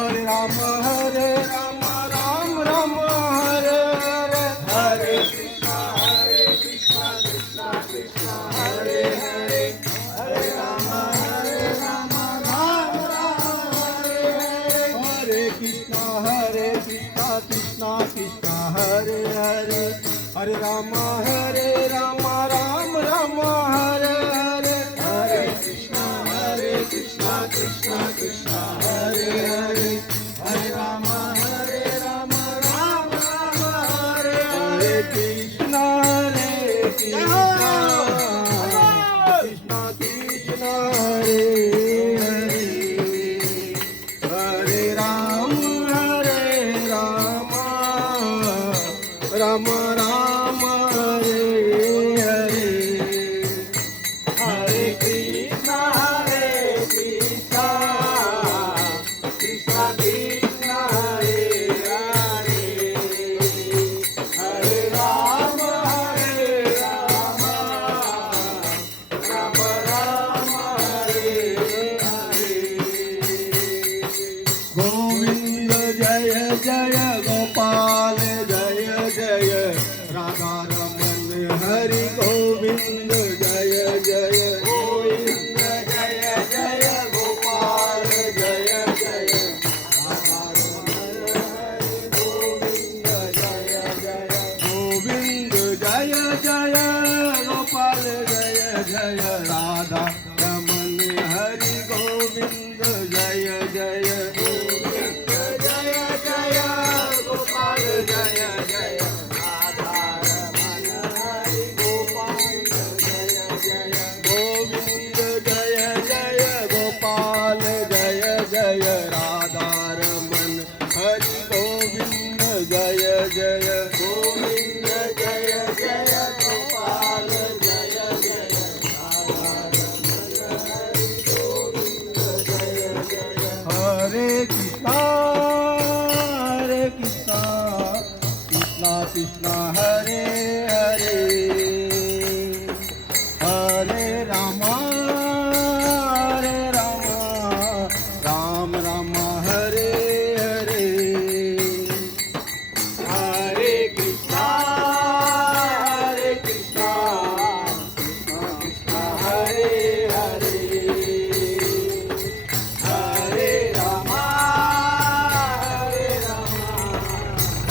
Hare Rama Ram Rama Hare Hare Hare Krishna Krishna Krishna Hare Hare Hare Rama Ram Rama Hare Hare Krishna Krishna Krishna Hare Hare Hare Rama Ram Rama Hare Hare Hare Krishna Krishna Krishna Hare Hare Hare Rama Rama Hare Hare Govinda Jaya Jaya Gopal Jaya Radha Raman Hari Govind Jaya Jaya Govind Jaya Jaya Gopal Jaya Jaya Radha Raman Hari Govind Jaya Jaya Govind Jaya Jaya Gopal Jaya Jaya Radha Raman Hari Govind Jaya Jaya Govind Jaya Jaya Gopal Jaya Jaya Jaya Jaya Govind Jaya Jaya Gopal Jaya Jaya Hare Krishna Krishna Krishna Hare Hare Hare Rama Ram Rama Hare Hare Hare Krishna Krishna Krishna Hare Hare Hare Rama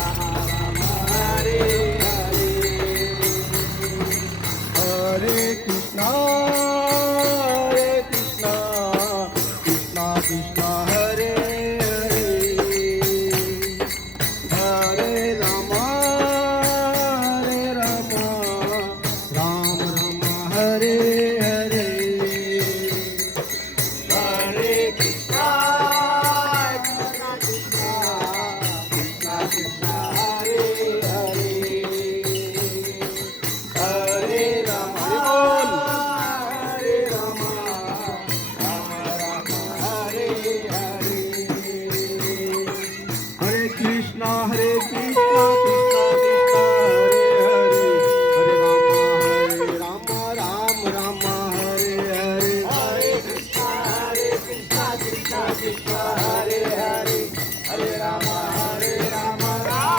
Rama Hare Hare Hare Krishna Krishna Krishna Hare Hare Hare Rama Ram Rama Hare Hare Hare Krishna Krishna Krishna Hare Hare Hare Rama Hare Hare Hare Krishna Krishna Krishna Hare Hare Hare Rama Rama Hare Hare Hare Krishna Krishna Krishna Hare Hare Hare Rama Rama Hare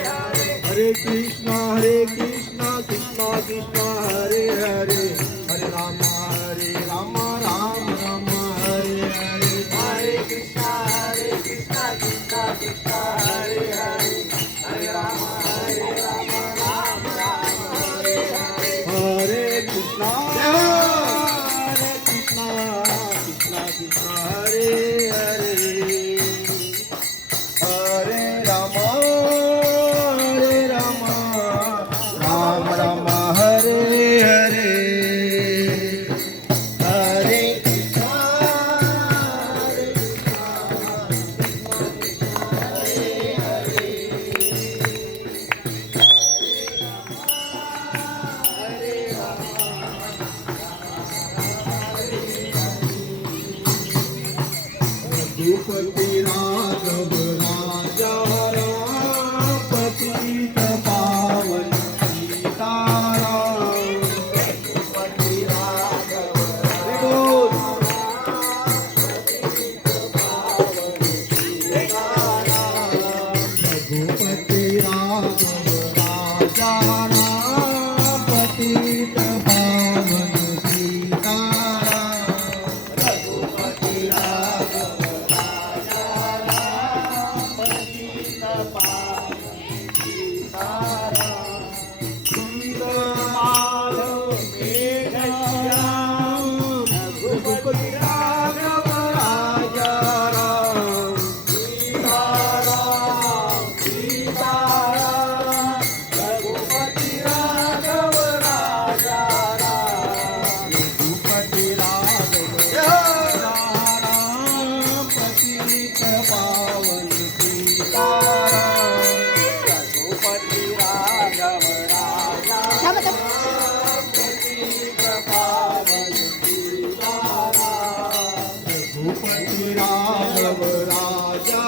Hare Hare Krishna Krishna Krishna Hare Hare Hare Rama Rama Hare Hare Hare Krishna Krishna Krishna Hare Hare Hare Rama Hare Hare Hare Krishna Krishna Hare Hare Hare Rama Rama Hare Raghupati Raghav राजा राम पतित पावन सीताराम रघुपती राघव रघुपती राघव राजा राम पतित पावन सीताराम रघुपती राघव राजा राम पतित पावन सीताराम सुंदर माधव मेघश्याम रघुपती राघव राजा राम सीताराम सीताराम रघुपती राघव राजा राम रघुपती राघव राम पतित पावन सीताराम रघुपती राघव राजा पतित पावन सीताराम रघुपती राघव राजा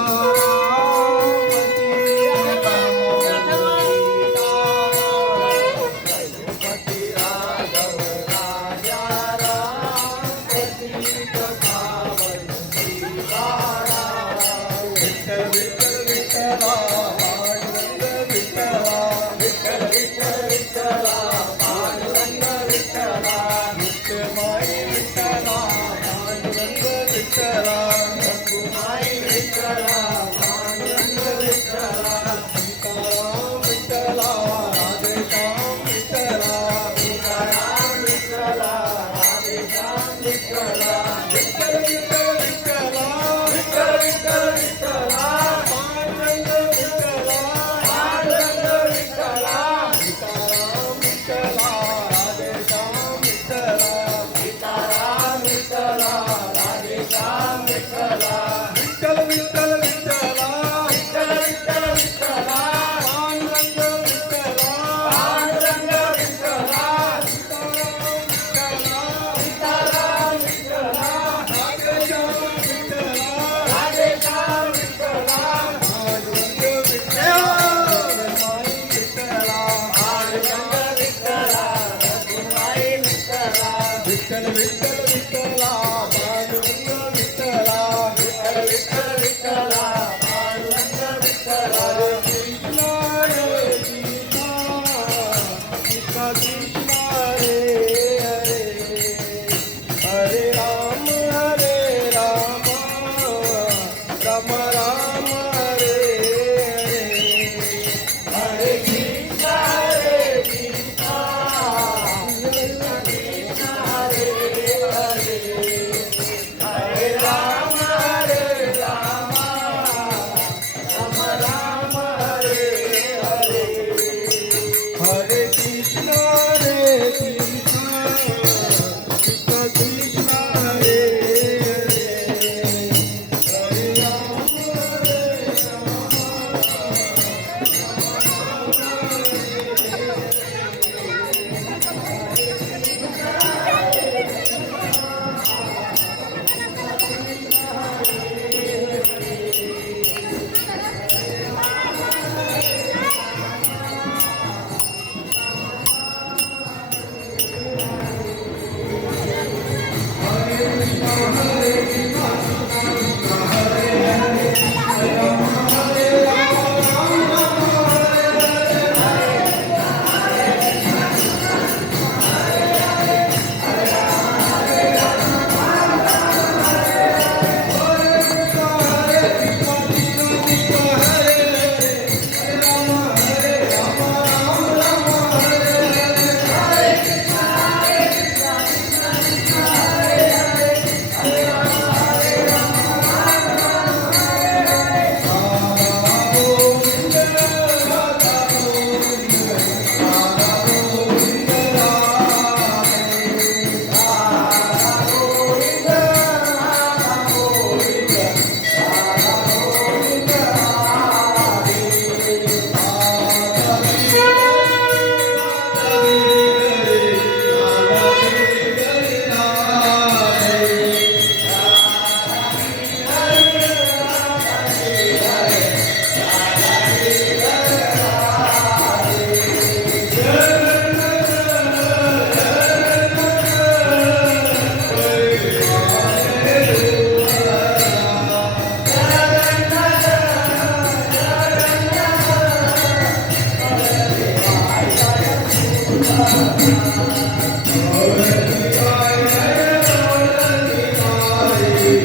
रघुपती राघव राजा पतित पावन सीताराम विठ्ठल विठ्ठल विठ्ठला पांडुरंग विठ्ठला विठ्ठल विठ्ठल विठ्ठला पांडुरंग विठ्ठला विठ्ठलमाई विठ्ठला पांडुरंग विठ्ठला रघुमाई विठ्ठला पांडुरंग विठ्ठला सीताराम विठ्ठला राधेश्याम विठ्ठला सीताराम विठ्ठला राधेश्याम विठ्ठला विठ्ठल विठ्ठल विठ्ठला विठ्ठल विठ्ठल विठ्ठला पांडुरंग विठ्ठला पांडुरंग विठ्ठला सीताराम विठ्ठला राधेश्याम विठ्ठला सीताराम विठ्ठला राधेश्याम विठ्ठला विठ्ठल विठ्ठल विठ्ठला विठ्ठल विठ्ठल विठ्ठला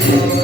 विठ्ठल